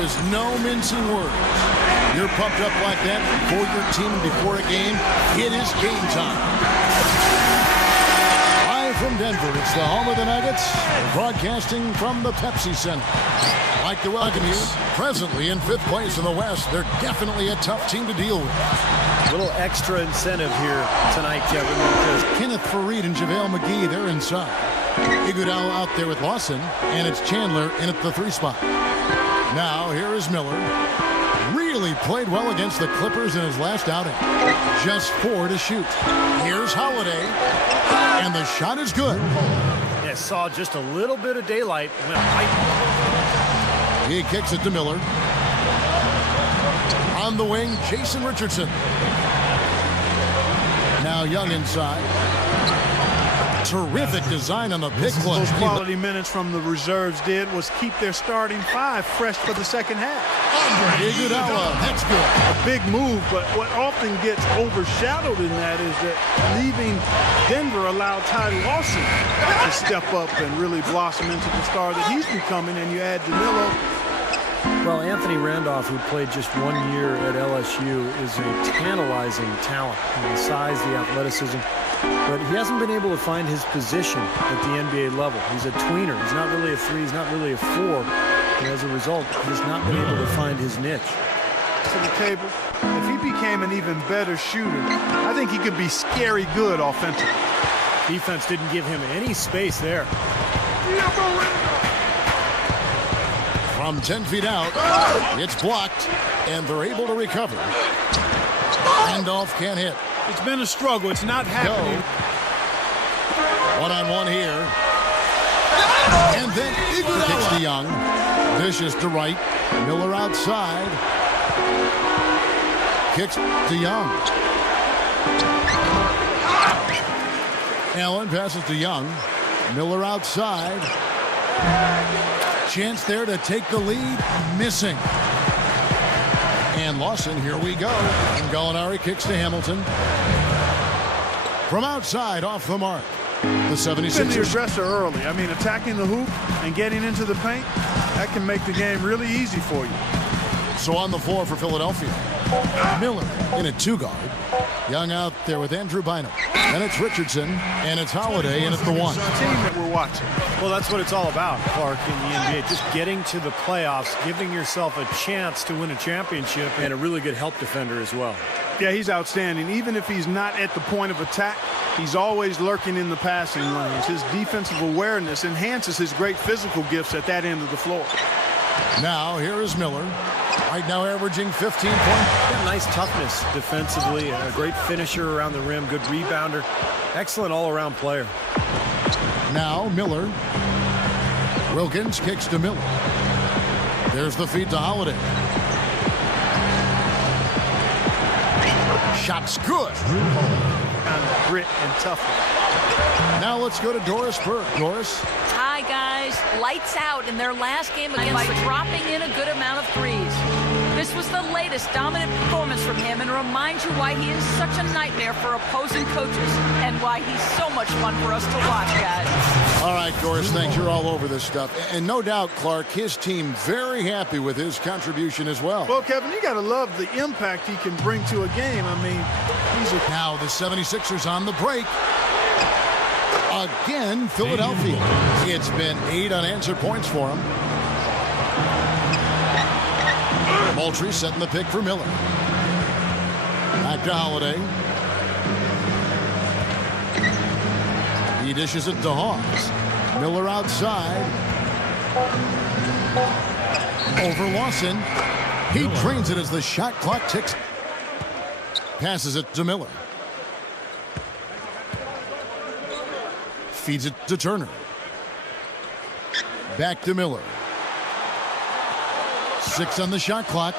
There is no mincing words. You're pumped up like that before your team, before a game. It is game time. Live from Denver, it's the home of the Nuggets, broadcasting from the Pepsi Center. Like to welcome you, presently in 5th place in the West. They're definitely a tough team to deal with. A little extra incentive here tonight, Kevin, because Kenneth Faried and JaVale McGee, they're inside. Iguodala out there with Lawson, and it's Chandler in at the 3 spot. Now, here is Miller. Really played well against the Clippers in his last outing. Just 4 to shoot. Here's Holiday, and the shot is good. yeah, saw just a little bit of daylight. He kicks it to Miller. On the wing, Jason Richardson. Now Young inside. Terrific design on the pick clutch. Those quality minutes from the reserves did was keep their starting 5 fresh for the second half. Iguodala, that's good. A big move, but what often gets overshadowed in that is that leaving Denver allowed Ty Lawson to step up and really blossom into the star that he's becoming, and you add Danilo. Well, Anthony Randolph, who played just 1 year at LSU, is a tantalizing talent. The size, the athleticism. But he hasn't been able to find his position at the NBA level. He's a tweener. He's not really a 3. He's not really a 4. And as a result, he's not been able to find his niche. To the table, if he became an even better shooter, I think he could be scary good offensively. Defense didn't give him any space there. From 10 feet out, it's blocked, and they're able to recover. Randolph can't hit. It's been a struggle. It's not happening. One-on-one here. And then Iguodala kicks to Young. Dishes to right. Miller outside. Kicks to Young. Allen passes to Young. Miller outside. Chance there to take the lead. Missing. And Lawson, here we go. And Gallinari kicks to Hamilton. From outside, off the mark. The 76ers. Been the aggressor early. I mean, attacking the hoop and getting into the paint, that can make the game really easy for you. So on the floor for Philadelphia. Miller in a 2-guard. Young out there with Andrew Bynum. Then it's Richardson, and it's Holiday in at the 1. It's a team that we're watching. Well, that's what it's all about, Clark, in the NBA. Just getting to the playoffs, giving yourself a chance to win a championship, and a really good help defender as well. Yeah, he's outstanding. Even if he's not at the point of attack, he's always lurking in the passing lanes. His defensive awareness enhances his great physical gifts at that end of the floor. Now, here is Miller. Right now averaging 15 points. Yeah, nice toughness defensively, a great finisher around the rim, good rebounder, excellent all-around player. Now Miller. Wilkins kicks to Miller. There's the feed to Holiday. Shot's good. Kind of grit and toughness. Now let's go to Doris Burke. Doris. Hi, guys. Lights out in their last game against dropping in a good amount of threes. This was the latest dominant performance from him and reminds you why he is such a nightmare for opposing coaches and why he's so much fun for us to watch, guys. All right, Doris, thanks. You're all over this stuff. And no doubt, Clark, his team very happy with his contribution as well. Well, Kevin, you got to love the impact he can bring to a game. I mean, Now the 76ers on the break. Again, Philadelphia. It's been 8 unanswered points for him. Moultrie setting the pick for Miller. Back to Holiday. He dishes it to Hawes. Miller outside. Over Lawson. He drains it as the shot clock ticks. Passes it to Miller. Feeds it to Turner. Back to Miller. 6 on the shot clock.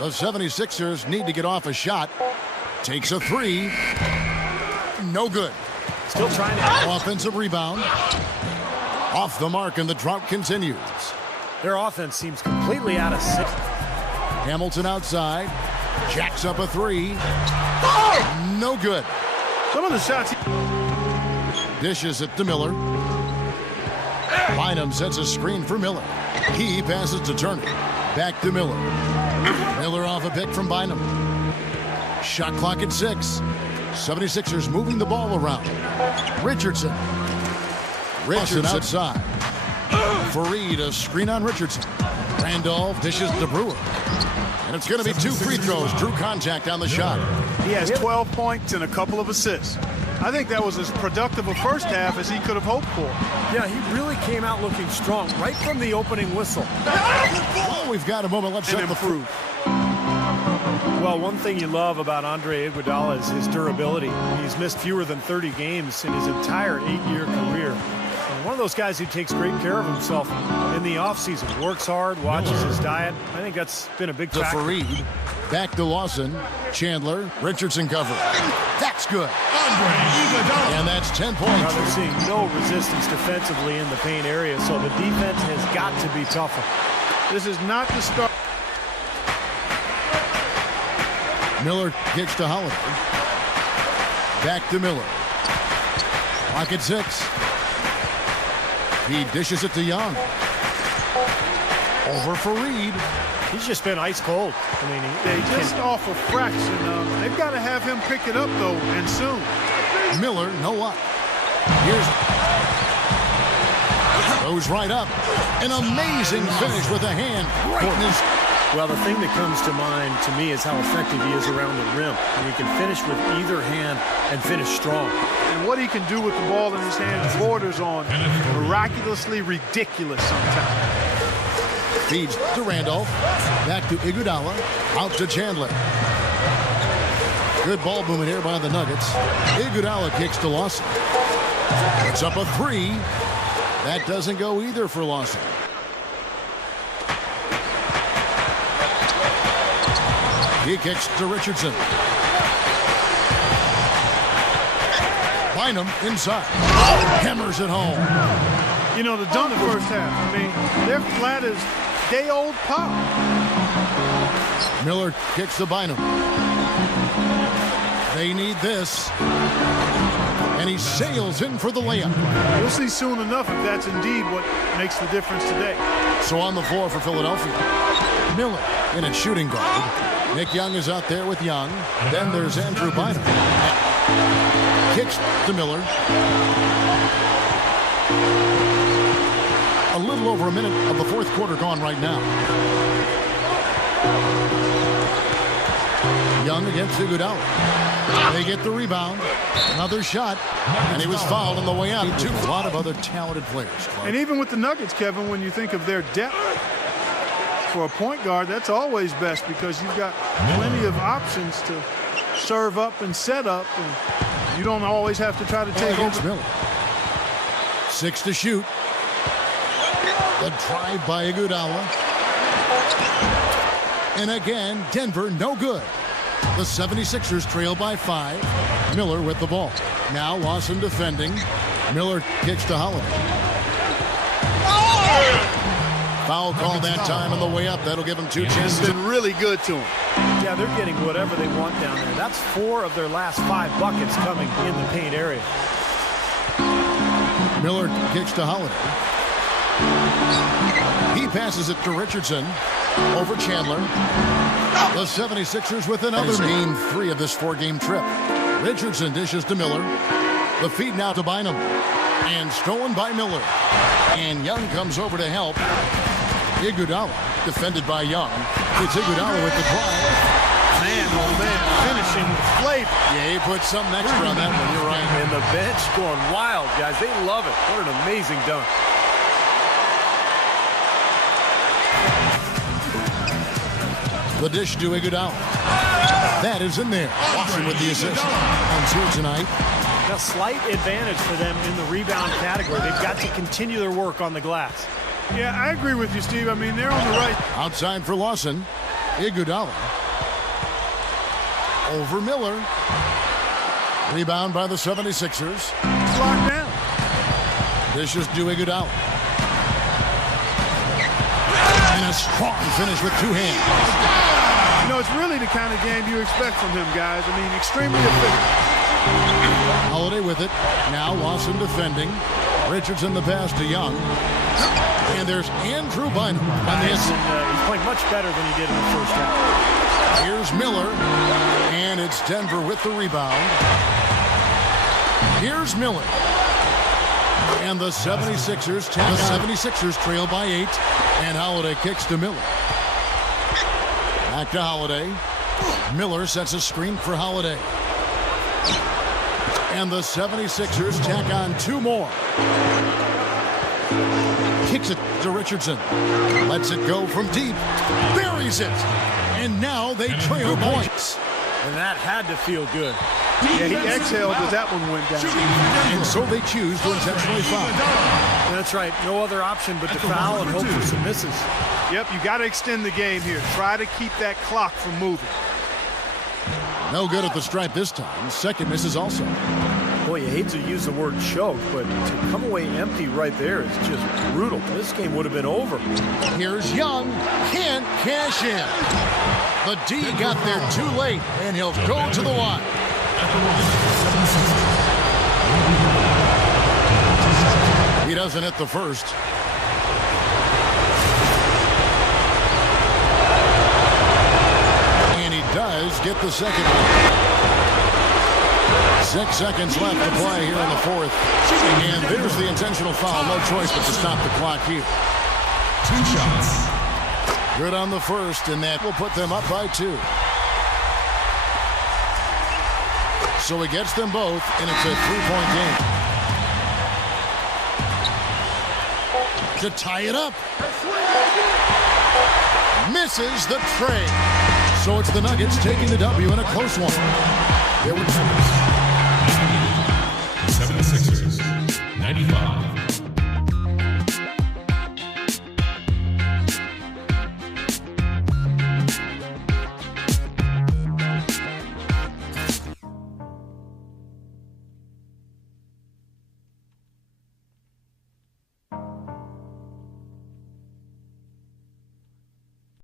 The 76ers need to get off a shot. Takes a 3. No good. Still trying to... Offensive rebound. Off the mark, and the drought continues. Their offense seems completely out of sync. Hamilton outside. Jacks up a 3. No good. some of the shots. Dishes it to Miller. Bynum sets a screen for Miller. He passes to Turner. Back to Miller. Miller off a pick from Bynum. Shot clock at 6. 76ers moving the ball around. Richardson outside. Fareed, a screen on Richardson. Randolph dishes to Brewer. And it's going to be 2 free throws. Drew contact on the shot. He has 12 points and a couple of assists. I think that was as productive a first half as he could have hoped for. Yeah, he really came out looking strong right from the opening whistle. Well, we've got a moment left. And improve. Well, one thing you love about Andre Iguodala is his durability. He's missed fewer than 30 games in his entire 8-year career. And one of those guys who takes great care of himself in the offseason, works hard, watches his diet. I think that's been a big factor. Fareed. Back to Lawson. Chandler. Richardson cover. That's good. And that's 10 points. Now they're seeing no resistance defensively in the paint area, so the defense has got to be tougher. This is not the start. Miller kicks to Holiday. Back to Miller. Clock at 6. He dishes it to Young. Over Fareed. He's just been ice cold. I mean, They just off a fraction. They've got to have him pick it up, though, and soon. Miller, no up. Goes right up. An amazing finish with a hand. Greatness. well, the thing that comes to mind to me is how effective he is around the rim. And he can finish with either hand and finish strong. And what he can do with the ball in his hand borders on miraculously ridiculous sometimes. Feeds to Randolph. Back to Iguodala. Out to Chandler. Good ball movement here by the Nuggets. Iguodala kicks to Lawson. It's up a 3. That doesn't go either for Lawson. He kicks to Richardson. Bynum inside. Hammers it home. You know, the done the first half. I mean, they're flat as day-old pop. Miller kicks to Bynum. They need this. And he sails in for the layup. We'll see soon enough if that's indeed what makes the difference today. So on the floor for Philadelphia. Miller in at shooting guard. Nick Young is out there with Young. Then there's Andrew Bynum. Kicks to Miller. A little over a minute of the fourth quarter gone right now. Young against Iguodala. They get the rebound. Another shot. And he was fouled on the way out. A lot of other talented players. And even with the Nuggets, Kevin, when you think of their depth for a point guard, that's always best because you've got plenty of options to serve up and set up. And you don't always have to try to take over. Miller. 6 to shoot. The drive by Iguodala. And again, Denver no good. The 76ers trail by 5. Miller with the ball. Now Lawson defending. Miller kicks to Holiday. Foul call that time on the way up. That'll give him 2 chances. It's been really good to him. Yeah, they're getting whatever they want down there. That's 4 of their last 5 buckets coming in the paint area. Miller kicks to Holiday. He passes it to Richardson. Over Chandler. The 76ers with another game 3 of this 4-game trip. Richardson dishes to Miller. The feed now to Bynum. And stolen by Miller. And Young comes over to help. Iguodala defended by Young. It's Iguodala with the drive. Man, oh man, finishing with flavor. Yeah, he put something extra on that one. You're right. And the bench going wild, guys. They love it. What an amazing dunk. The dish to Iguodala. That is in there. Watson with the assist. Comes here tonight. A slight advantage for them in the rebound category. They've got to continue their work on the glass. Yeah, I agree with you, Steve. I mean, they're on the right. Outside for Lawson. Iguodala. Over Miller. Rebound by the 76ers. It's locked down. Dishes to Iguodala. And a strong finish with 2 hands. You know, it's really the kind of game you expect from him, guys. I mean, extremely efficient. Holiday with it. Now Lawson defending. Richardson the pass to Young. And there's Andrew Bynum on the inside. He's playing much better than he did in the first half. Here's Miller, and it's Denver with the rebound. Here's Miller. And the 76ers trail by 8, and Holiday kicks to Miller. Back to Holiday. Miller sets a screen for Holiday. And the 76ers tack on 2 more. Kicks it to Richardson. Lets it go from deep. Buries it. And now they trail points. And that had to feel good. Yeah, he exhaled as that one went down. And so they choose to intentionally foul. That's right. No other option but to foul and hope for some misses. Yep, you got to extend the game here. Try to keep that clock from moving. No good at the stripe this time. Second misses also. Boy, you hate to use the word choke, but to come away empty right there is just brutal. This game would have been over. Here's Young. Can't cash in. The D got there too late, and he'll go to the line. He doesn't hit the first. And he does get the second one. 6 seconds left to play here in the fourth. And there's the intentional foul. No choice but to stop the clock here. 2 shots. Good on the first, and that will put them up by 2. So he gets them both, and it's a 3-point game. To tie it up. Misses the tray. So it's the Nuggets taking the W in a close one. There were 76ers, 95.